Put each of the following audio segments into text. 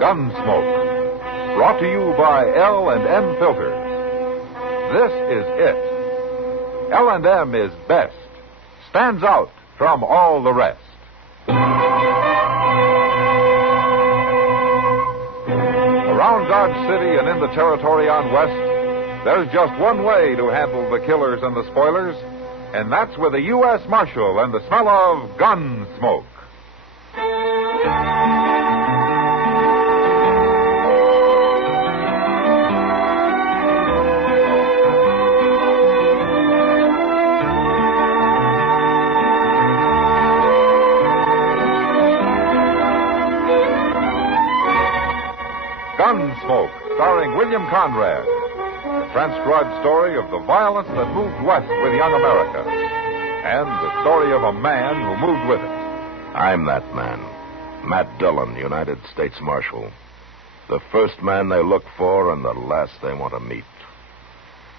Gunsmoke. Brought to you by L&M Filters. This is it. L&M is best. Stands out from all the rest. Around Dodge City and in the territory on West, there's just one way to handle the killers and the spoilers, and that's with a U.S. Marshal and the smell of gun smoke. Gunsmoke, starring William Conrad. The transcribed story of the violence that moved west with young America. And the story of a man who moved with it. I'm that man. Matt Dillon, United States Marshal. The first man they look for and the last they want to meet.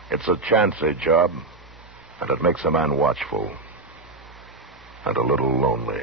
It's a chancy job, and it makes a man watchful. And a little lonely.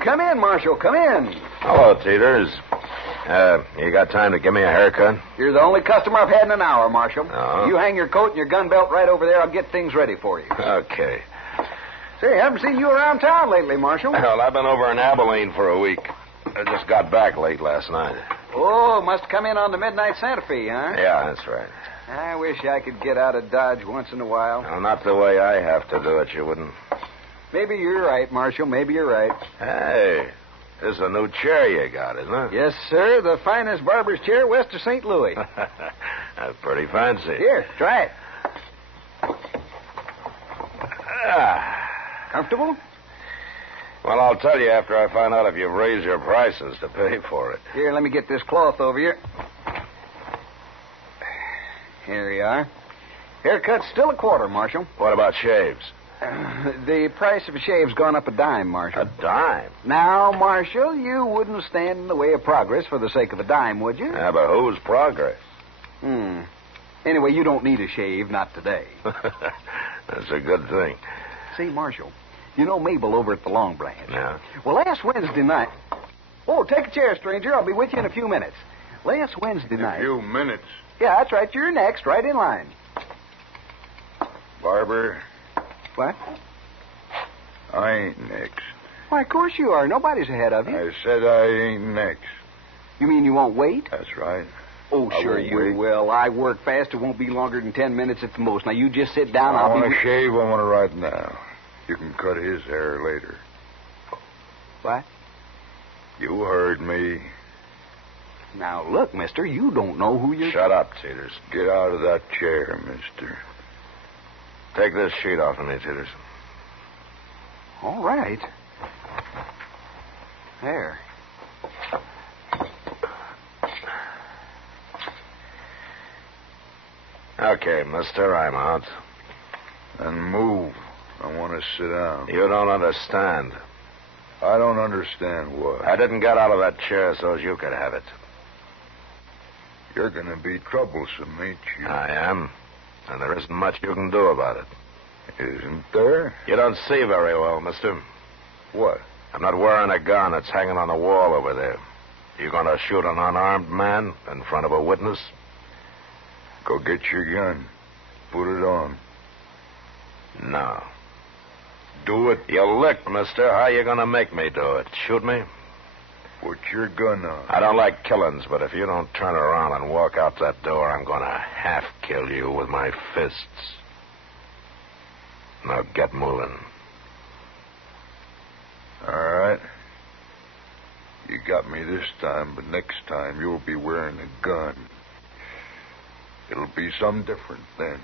Come in, Marshal, come in. Hello, Teeters. You got time to give me a haircut? You're the only customer I've had in an hour, Marshal. Oh. You hang your coat and your gun belt right over there. I'll get things ready for you. Okay. Say, I haven't seen you around town lately, Marshal. Well, I've been over in Abilene for a week. I just got back late last night. Oh, must have come in on the Midnight Santa Fe, huh? Yeah, that's right. I wish I could get out of Dodge once in a while. Well, not the way I have to do it, you wouldn't. Maybe you're right, Marshal. Maybe you're right. Hey, this is a new chair you got, isn't it? Yes, sir. The finest barber's chair west of St. Louis. That's pretty fancy. Here, try it. Comfortable? Well, I'll tell you after I find out if you've raised your prices to pay for it. Here, let me get this cloth over here. Here you are. Haircut's still a quarter, Marshal. What about shaves? The price of a shave's gone up a dime, Marshal. A dime? Now, Marshal, you wouldn't stand in the way of progress for the sake of a dime, would you? Yeah, but whose progress? Anyway, you don't need a shave, not today. That's a good thing. See, Marshal, you know Mabel over at the Long Branch. Yeah? Well, last Wednesday night... Oh, take a chair, stranger. I'll be with you in a few minutes. Last Wednesday night... A few minutes. Yeah, that's right. You're next, right in line. Barber, What? I ain't next. Why, of course you are. Nobody's ahead of you. I said I ain't next. You mean you won't wait? That's right. Oh, I sure won't you wait. will. I work fast. It won't be longer than 10 minutes at the most. Now, you just sit down. I I'll want be... to shave. I want to right now. You can cut his hair later. What? You heard me. Now, look, mister, you don't know who you're... Shut up, Teeters. Get out of that chair, mister. Take this sheet off of me, Teeters. All right. There. Okay, mister, I'm out. And move. I want to sit down. You don't understand. I don't understand what. I didn't get out of that chair so as you could have it. You're going to be troublesome, ain't you? I am. And there isn't much you can do about it. Isn't there? You don't see very well, mister. What? I'm not wearing a gun. It's hanging on the wall over there. You going to shoot an unarmed man in front of a witness? Go get your gun. Put it on. No. Do it. You licked, mister. How you going to make me do it? Shoot me? Put your gun on. I don't like killings, but if you don't turn around and walk out that door, I'm going to half-kill you with my fists. Now get moving. All right. You got me this time, but next time you'll be wearing a gun. It'll be some different then.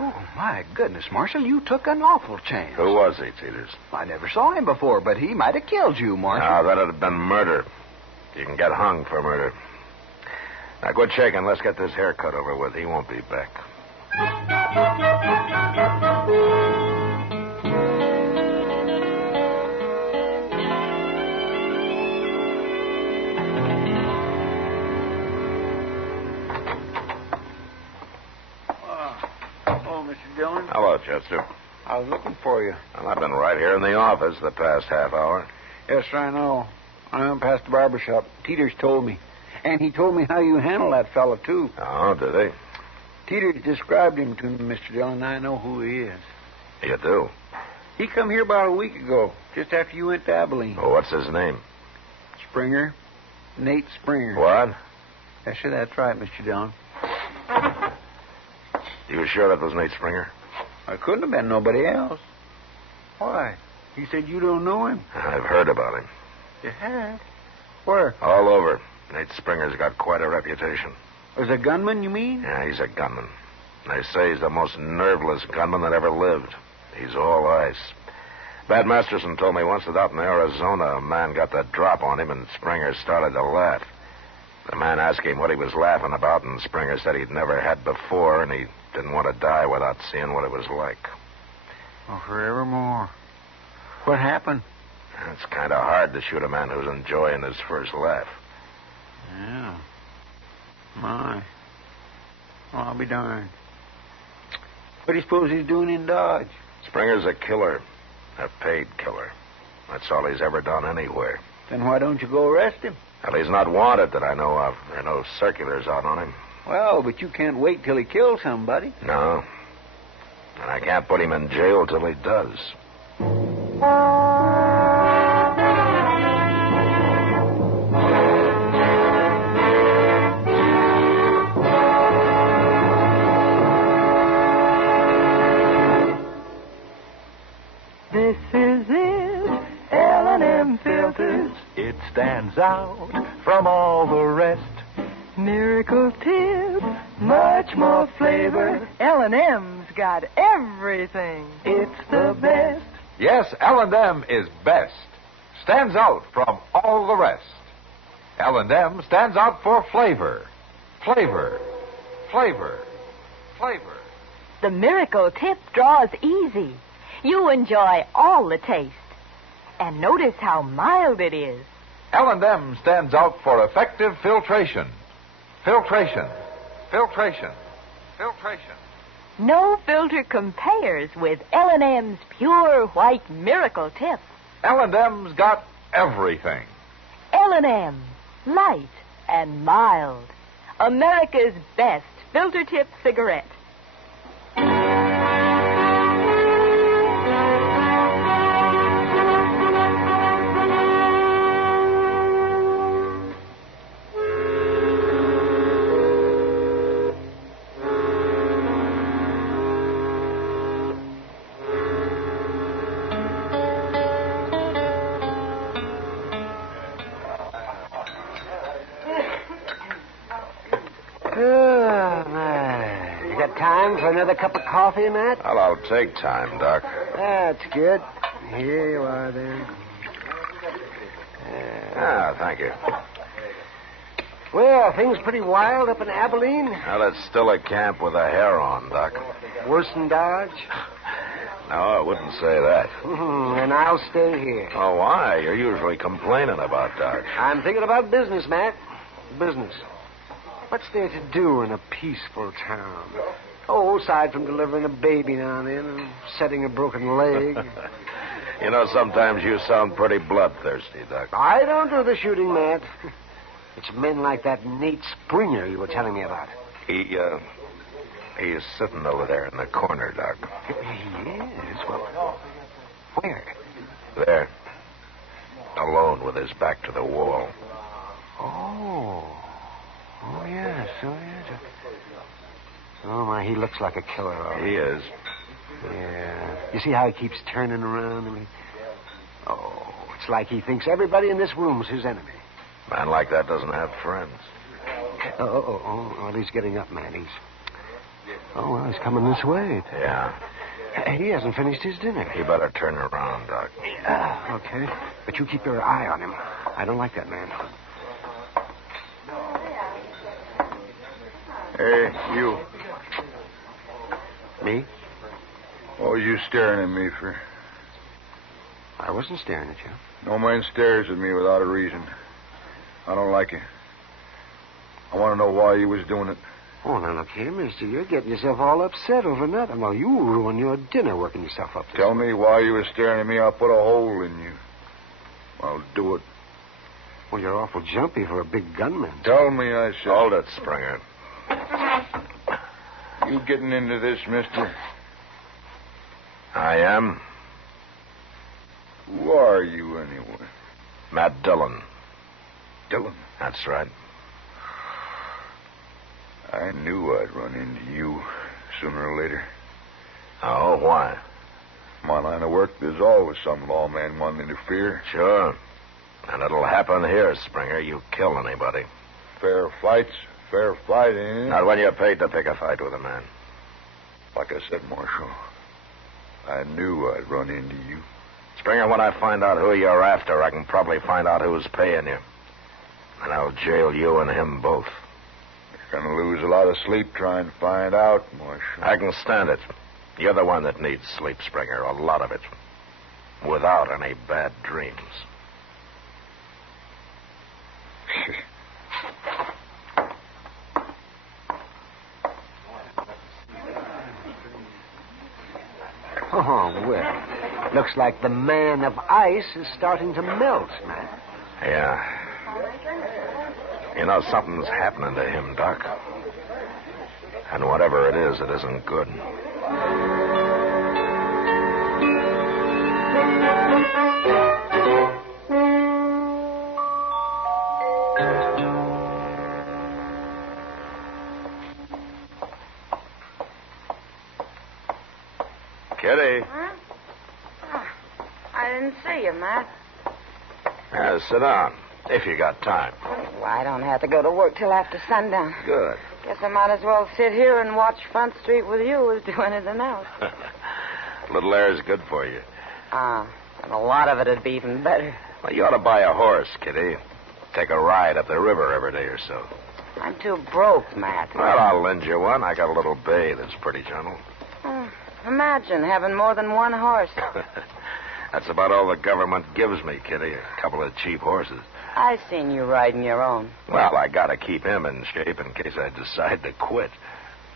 Oh, my goodness, Marshal, you took an awful chance. Who was he, Teeters? I never saw him before, but he might have killed you, Marshal. No, that'd have been murder. You can get hung for murder. Now, quit shaking. Let's get this haircut over with. He won't be back. Dillon? Hello, Chester. I was looking for you. Well, I've been right here in the office the past half hour. Yes, I know. I went past the barber shop. Teeters told me. And he told me how you handle that fella, too. Oh, did he? Teeters described him to me, Mr. Dillon, and I know who he is. You do? He come here about a week ago, just after you went to Abilene. Well, what's his name? Springer. Nate Springer. What? Yes, sir, that's right, Mr. Dillon. You sure that was Nate Springer? I couldn't have been nobody else. Why? He said you don't know him. I've heard about him. You have? Where? All over. Nate Springer's got quite a reputation. As a gunman, you mean? Yeah, he's a gunman. They say he's the most nerveless gunman that ever lived. He's all ice. Bat Masterson told me once that out in Arizona, a man got the drop on him, and Springer started to laugh. The man asked him what he was laughing about, and Springer said he'd never had before, and he didn't want to die without seeing what it was like. Oh, forevermore. What happened? It's kind of hard to shoot a man who's enjoying his first laugh. Yeah. My. Oh, I'll be darned. What do you suppose he's doing in Dodge? Springer's a killer. A paid killer. That's all he's ever done anywhere. Then why don't you go arrest him? Well, he's not wanted that I know of. There are no circulars out on him. Well, but you can't wait till he kills somebody. No. And I can't put him in jail till he does. This is it, L&M Filters. It stands out from all the rest. Miracle tip, much more flavor. L&M's got everything. It's the best. Yes, L&M is best. Stands out from all the rest. L&M stands out for flavor. Flavor. Flavor. Flavor. The Miracle Tip draws easy. You enjoy all the taste. And notice how mild it is. L&M stands out for effective filtration. Filtration. Filtration. Filtration. No filter compares with L&M's pure white Miracle Tip. L&M's got everything. L&M, light and mild. America's best filter tip cigarette. For another cup of coffee, Matt? Well, I'll take time, Doc. That's good. Here you are, then. Thank you. Well, things pretty wild up in Abilene. Well, it's still a camp with a hair on, Doc. Worse than Dodge? No, I wouldn't say that. Then I'll stay here. Oh, why? You're usually complaining about Dodge. I'm thinking about business, Matt. Business. What's there to do in a peaceful town? Oh, aside from delivering a baby now and then and setting a broken leg. You know, sometimes you sound pretty bloodthirsty, Doc. I don't do the shooting, Matt. It's men like that Nate Springer you were telling me about. He is sitting over there in the corner, Doc. He is? Well, where? There. Alone with his back to the wall. Oh, yes. Oh, my, he looks like a killer. He is. Yeah. You see how he keeps turning around? Oh, it's like he thinks everybody in this room's his enemy. A man like that doesn't have friends. Oh, he's getting up, man. Oh, well, he's coming this way. Yeah. He hasn't finished his dinner. You better turn around, Doc. Okay. But you keep your eye on him. I don't like that man. Hey, you. Me? What was you staring at me for? I wasn't staring at you. No man stares at me without a reason. I don't like it. I want to know why you was doing it. Oh, now, look here, mister. You're getting yourself all upset over nothing. Well, you ruin your dinner working yourself up. Tell me why you was staring at me. I'll put a hole in you. I'll do it. Well, you're awful jumpy for a big gunman. Tell me, I said. Hold it, Springer. You getting into this, mister? I am. Who are you, anyway? Matt Dillon. Dillon? That's right. I knew I'd run into you sooner or later. Oh, why? My line of work, there's always some lawman wanting to interfere. Sure. And it'll happen here, Springer. You kill anybody. Fair fights, fair fighting. Not when you're paid to pick a fight with a man. Like I said, Marshal, I knew I'd run into you. Springer, when I find out who you're after, I can probably find out who's paying you. And I'll jail you and him both. You're going to lose a lot of sleep trying to find out, Marshal. I can stand it. You're the one that needs sleep, Springer, a lot of it. Without any bad dreams. Oh, well. Looks like the man of ice is starting to melt, Matt. Yeah. You know, something's happening to him, Doc. And whatever it isn't good. Kitty. Huh? Oh, I didn't see you, Matt. Sit down, if you got time. Well, I don't have to go to work till after sundown. Good. Guess I might as well sit here and watch Front Street with you as do anything else. A little air is good for you. And a lot of it'd be even better. Well, you ought to buy a horse, Kitty. Take a ride up the river every day or so. I'm too broke, Matt. Well, I'll lend you one. I got a little bay that's pretty gentle. Imagine having more than one horse. That's about all the government gives me, Kitty. A couple of cheap horses. I seen you riding your own. Well, I gotta keep him in shape in case I decide to quit.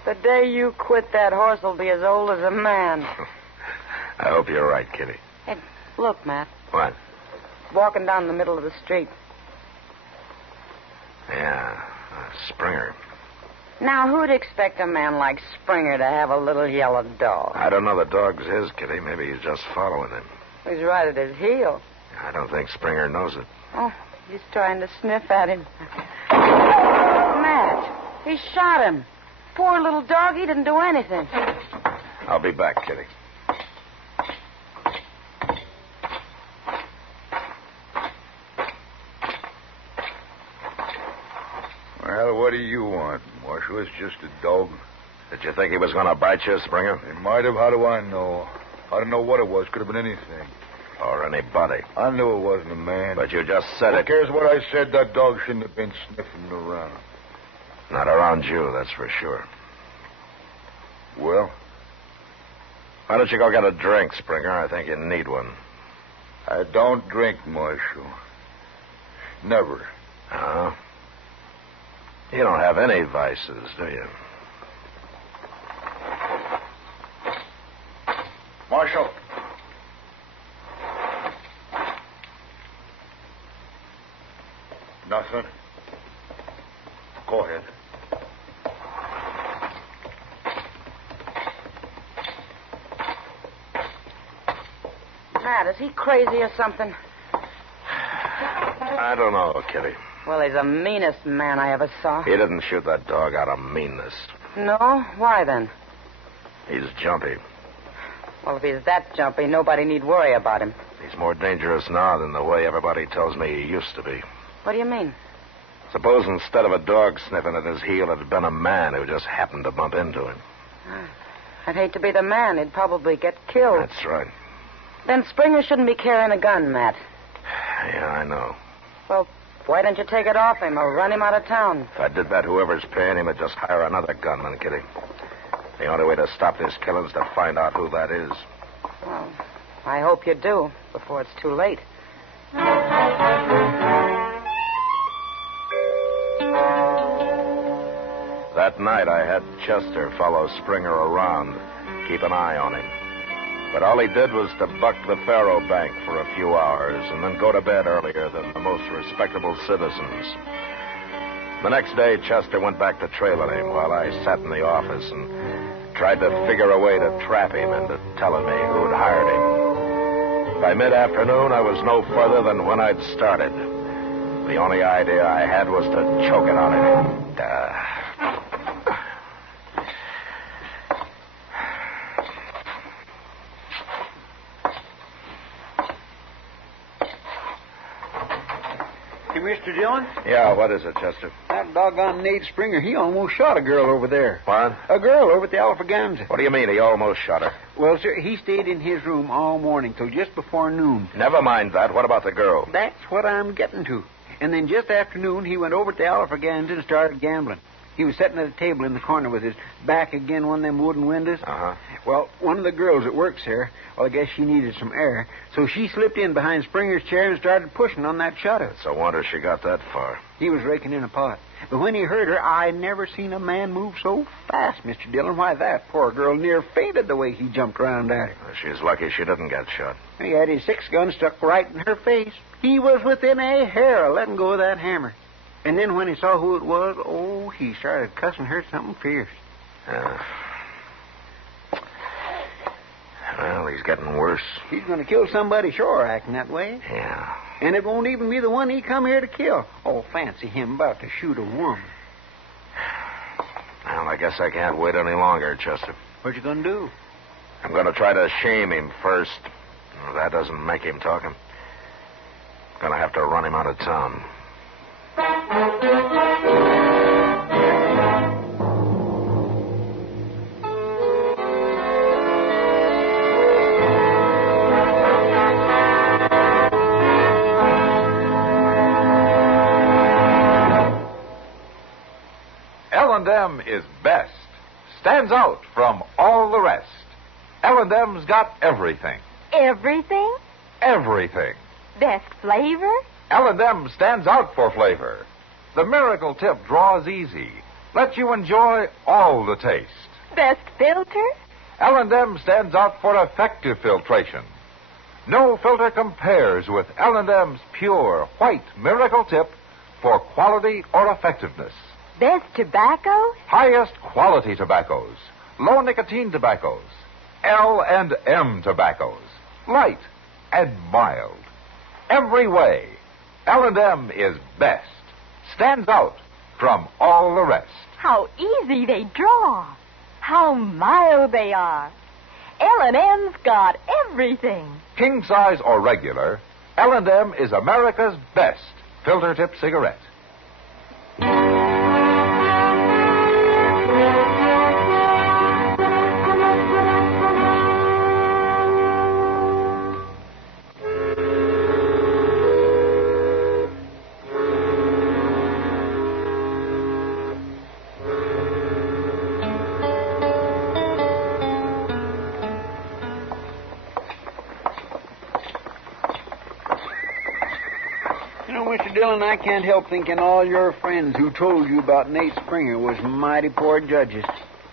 The day you quit, that horse will be as old as a man. I hope you're right, Kitty. Hey, look, Matt. What? Walking down the middle of the street. Yeah, Springer. Now, who'd expect a man like Springer to have a little yellow dog? I don't know the dog's his, Kitty. Maybe he's just following him. He's right at his heel. I don't think Springer knows it. Oh, he's trying to sniff at him. Matt, he shot him. Poor little dog, he didn't do anything. I'll be back, Kitty. Well, what do you want, Marshal? It's just a dog. Did you think he was going to bite you, Springer? It might have. How do I know? I don't know what it was. Could have been anything. Or anybody. I knew it wasn't a man. But you just said Who it. cares what I said? That dog shouldn't have been sniffing around. Not around you, that's for sure. Well? Why don't you go get a drink, Springer? I think you need one. I don't drink, Marshal. Never. Oh? You don't have any vices, do you? Marshal. Nothing. Go ahead. Matt, is he crazy or something? I don't know, Kitty. Well, he's the meanest man I ever saw. He didn't shoot that dog out of meanness. No? Why then? He's jumpy. Well, if he's that jumpy, nobody need worry about him. He's more dangerous now than the way everybody tells me he used to be. What do you mean? Suppose instead of a dog sniffing at his heel, it had been a man who just happened to bump into him. I'd hate to be the man. He'd probably get killed. That's right. Then Springer shouldn't be carrying a gun, Matt. Yeah, I know. Well, why don't you take it off him or run him out of town? If I did that, whoever's paying him would just hire another gunman, Kitty. The only way to stop this killing is to find out who that is. Well, I hope you do, before it's too late. That night, I had Chester follow Springer around, keep an eye on him. But all he did was to buck the faro bank for a few hours and then go to bed earlier than the most respectable citizens. The next day, Chester went back to trailing him while I sat in the office and tried to figure a way to trap him into telling me who'd hired him. By mid-afternoon, I was no further than when I'd started. The only idea I had was to choke it out of him. Hey, Mr. Dillon? Yeah, what is it, Chester? That doggone Nate Springer, he almost shot a girl over there. What? A girl over at the Alphaganza. What do you mean he almost shot her? Well, sir, he stayed in his room all morning till just before noon. Never mind that. What about the girl? That's what I'm getting to. And then just after noon, he went over to the Alphaganza and started gambling. He was sitting at a table in the corner with his back against one of them wooden windows. Uh-huh. Well, one of the girls that works there, well, I guess she needed some air, so she slipped in behind Springer's chair and started pushing on that shutter. It's a wonder she got that far. He was raking in a pot. But when he heard her, I never seen a man move so fast, Mr. Dillon. Why, that poor girl near fainted the way he jumped around at her. She's lucky she didn't get shot. He had his 6-gun stuck right in her face. He was within a hair of letting go of that hammer. And then when he saw who it was, oh, he started cussing her something fierce. Well, he's getting worse. He's going to kill somebody, sure, acting that way. Yeah. And it won't even be the one he come here to kill. Oh, fancy him about to shoot a woman. Well, I guess I can't wait any longer, Chester. What you going to do? I'm going to try to shame him first. If that doesn't make him talk him, I'm going to have to run him out of town. L&M is best. Stands out from all the rest. L&M's got everything. Everything? Everything. Best flavor? L&M stands out for flavor. The miracle tip draws easy. Lets you enjoy all the taste. Best filter? L&M stands out for effective filtration. No filter compares with L&M's pure white miracle tip for quality or effectiveness. Best tobacco? Highest quality tobaccos. Low nicotine tobaccos. L&M tobaccos. Light and mild. Every way, L&M is best. Stands out from all the rest. How easy they draw. How mild they are. L&M's got everything. King size or regular, L&M is America's best filter tip cigarette. Mr. Dillon, I can't help thinking all your friends who told you about Nate Springer was mighty poor judges.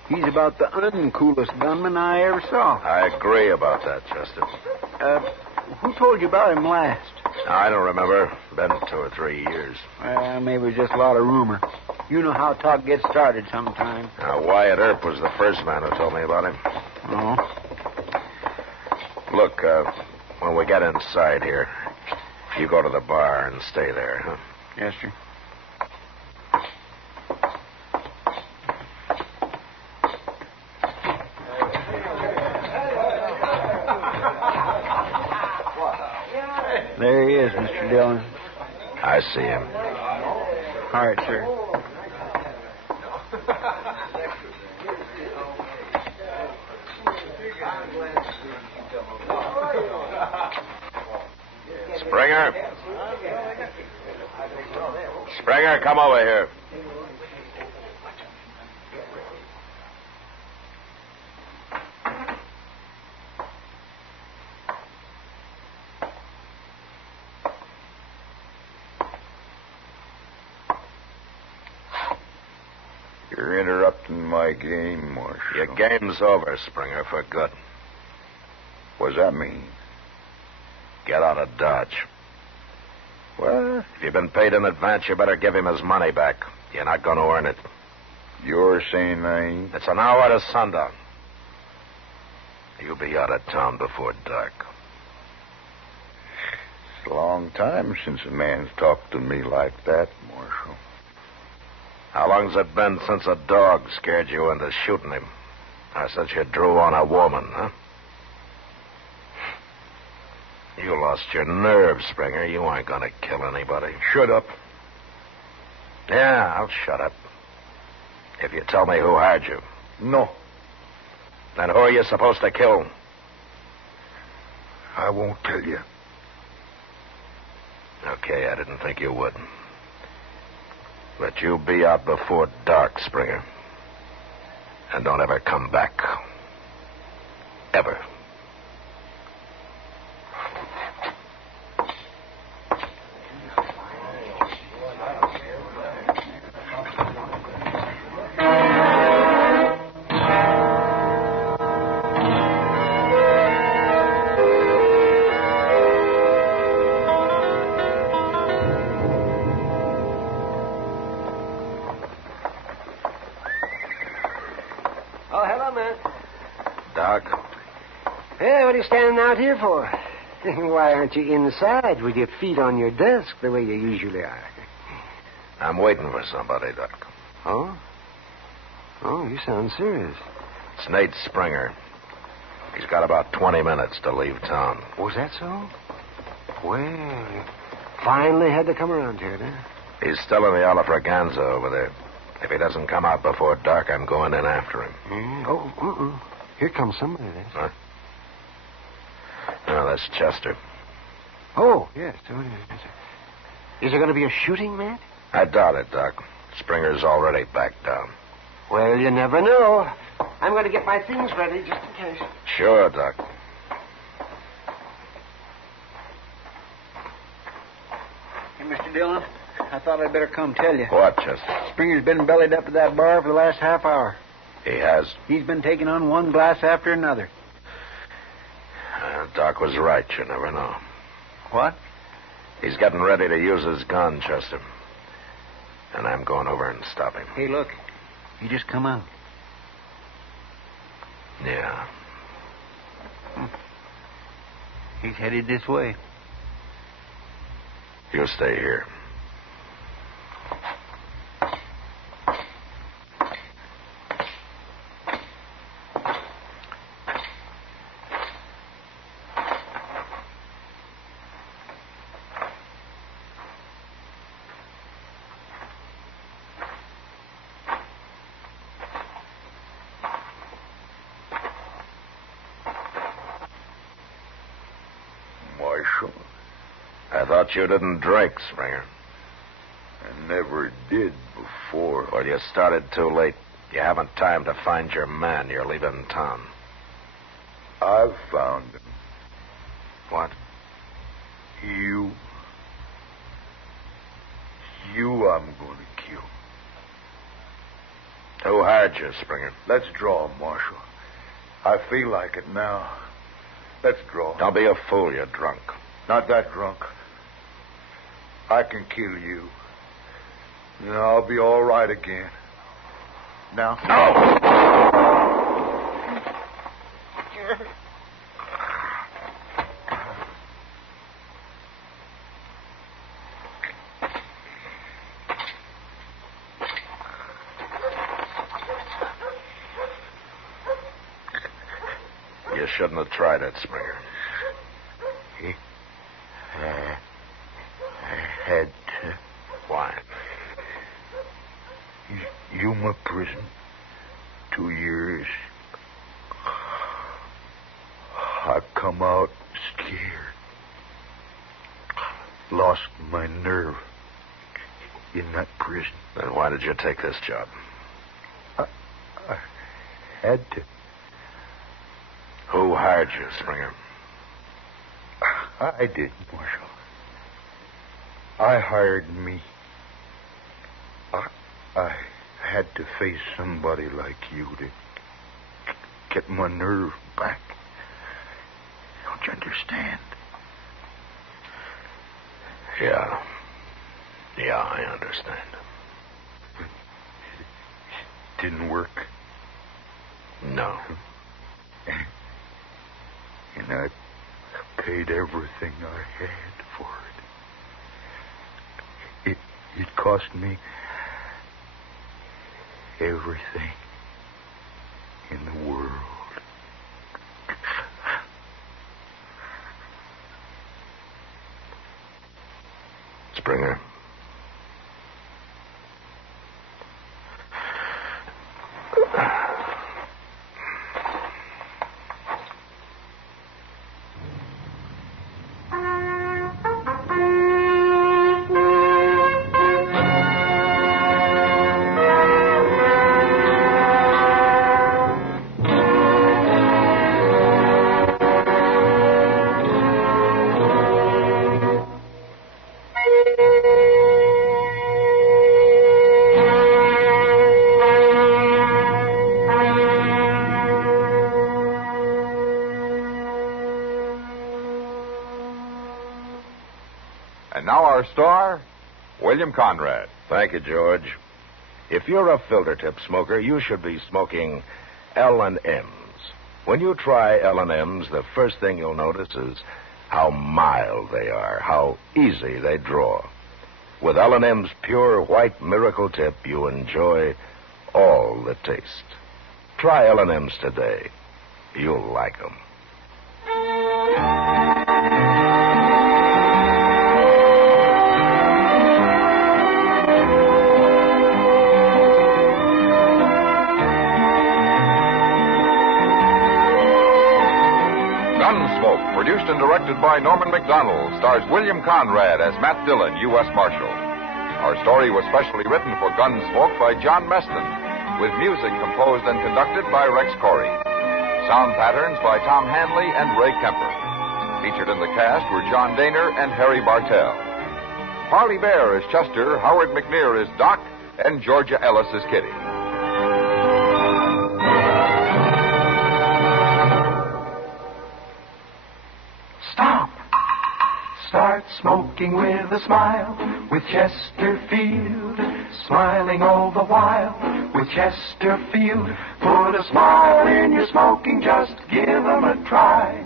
He's about the uncoolest gunman I ever saw. I agree about that, Chester. Who told you about him last? I don't remember. Been 2 or 3 years. Maybe it was just a lot of rumor. You know how talk gets started sometime. Wyatt Earp was the first man who told me about him. Oh? Look, when we get inside here, you go to the bar and stay there, huh? Yes, sir. There he is, Mr. Dillon. I see him. All right, sir. Springer, come over here. You're interrupting my game, Marshal. Your game's over, Springer, for good. What does that mean? Get out of Dodge. What? If you've been paid in advance, you better give him his money back. You're not going to earn it. You're saying I ain't? It's an hour to sundown. You'll be out of town before dark. It's a long time since a man's talked to me like that, Marshal. How long's it been since a dog scared you into shooting him? Or since you drew on a woman, huh? You lost your nerve, Springer. You ain't gonna kill anybody. Shut up. Yeah, I'll shut up. If you tell me who hired you. No. Then who are you supposed to kill? I won't tell you. Okay, I didn't think you would. But you'll be out before dark, Springer. And don't ever come back. Ever. Oh, hello, man. Doc? Hey, what are you standing out here for? Why aren't you inside with your feet on your desk the way you usually are? I'm waiting for somebody, Doc. Oh? Oh, you sound serious. It's Nate Springer. He's got about 20 minutes to leave town. Was that so? Well, you finally had to come around here, huh? He's still in the Alafraganza over there. If he doesn't come out before dark, I'm going in after him. Here comes somebody then. Huh? No, that's Chester. Oh, yes. Is there going to be a shooting, Matt? I doubt it, Doc. Springer's already backed down. Well, you never know. I'm going to get my things ready just in case. Sure, Doc. Hey, Mr. Dillon, I thought I'd better come tell you. What, Chester? Springer's been bellied up to that bar for the last half hour. He has. He's been taking on one glass after another. Doc was right. You never know. What? He's getting ready to use his gun, Chester. And I'm going over and stop him. Hey, look. He just come out. Yeah. He's headed this way. You stay here. Marshal, I thought you didn't drink, Springer. I never did before. Well, you started too late. You haven't time to find your man. You're leaving town. I've found him. What? You I'm going to kill. Who hired you, Springer? Let's draw, Marshal. I feel like it now. Let's draw. Don't be a fool. You're drunk. Not that drunk. I can kill you. And I'll be all right again. Now. No! You shouldn't have tried it, Springer. I had to. Why? You my prison. 2 years. I come out scared. Lost my nerve. in that prison. Then why did you take this job? I had to. Who hired you, Springer? I did, Marshal. I hired me. I had to face somebody like you to get my nerve back. Don't you understand? Yeah. Yeah, I understand. It didn't work. No. And I paid everything I had for it. It cost me everything in the world. Springer. And now our star, William Conrad. Thank you, George. If you're a filter tip smoker, you should be smoking L&M's. When you try L&M's, the first thing you'll notice is how mild they are, how easy they draw. With L&M's pure white miracle tip, you enjoy all the taste. Try L&M's today. You'll like them. Gunsmoke, produced and directed by Norman Macdonnell, stars William Conrad as Matt Dillon, U.S. Marshal. Our story was specially written for Gunsmoke by John Meston, with music composed and conducted by Rex Corey. Sound patterns by Tom Hanley and Ray Kemper. Featured in the cast were John Dehner and Harry Bartell. Parley Baer is Chester, Howard McNear is Doc, and Georgia Ellis is Kitty. Stop. Start smoking with a smile with Chesterfield. Smiling all the while with Chesterfield. Put a smile in your smoking, just give them a try.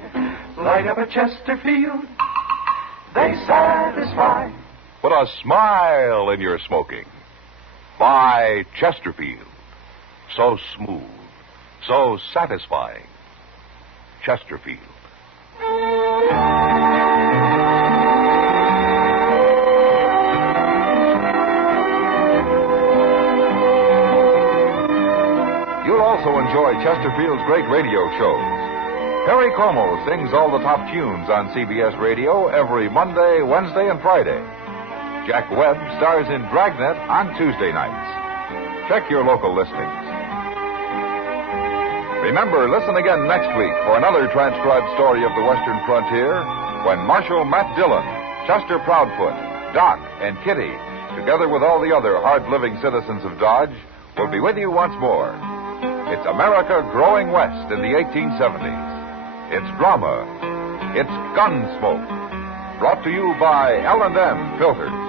Light up a Chesterfield, they satisfy. Put a smile in your smoking. Buy Chesterfield. So smooth, so satisfying. Chesterfield. You'll also enjoy Chesterfield's great radio shows. Perry Como sings all the top tunes on CBS Radio every Monday, Wednesday, and Friday. Jack Webb stars in Dragnet on Tuesday nights. Check your local listings. Remember, listen again next week for another transcribed story of the Western frontier when Marshal Matt Dillon, Chester Proudfoot, Doc, and Kitty, together with all the other hard-living citizens of Dodge, will be with you once more. It's America growing west in the 1870s. It's drama. It's Gunsmoke. Brought to you by L&M Filters.